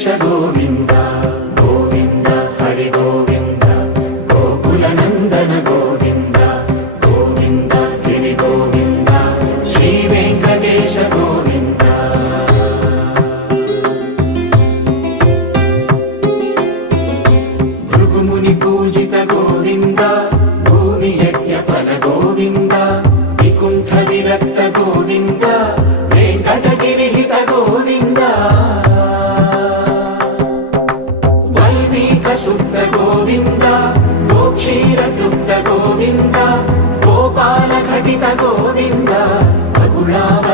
वेङ्कटेश गोविन्द गोविन्द हरि गोविन्द गोकुलनन्दन गोविन्द गोविन्द गिरि गोविन्द श्री वेङ्कटेश गोविन्द भृगुमुनि पूजित गोविन्द भूमि यज्ञफल गोविन्द विकुण्ठ विरक्त गोविन्द वेङ्कटगिरिहित गोविन्द वल्मीकसुप्त गोविन्द गोक्षीरतृप्त गोविन्द गोपालघटित गोविन्द बकुलाव